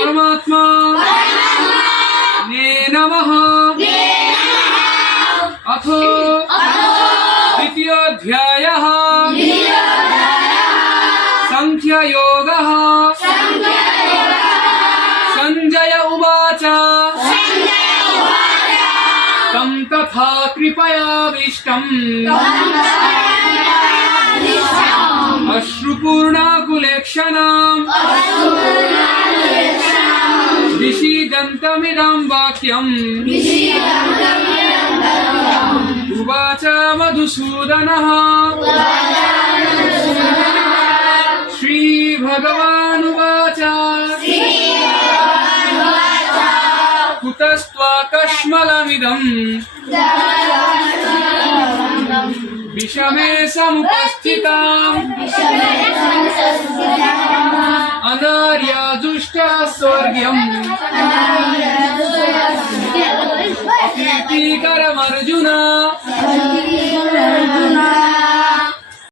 परमात्मा ने नमः। अथ द्वितीयोऽध्यायः सांख्ययोगः। संजय उवाच तं तथा कृपयाविष्टम् अश्रुपूर्णाकुलेक्षणाम् विषीदन्तमिदं वाक्यम् उवाच मधुसूदनः। श्रीभगवानुवाच कुतस्त्वाकश्मलमिदम् विषमे समुपस्थिताम् अनार्याजुष्टा स्वर्ग्यम्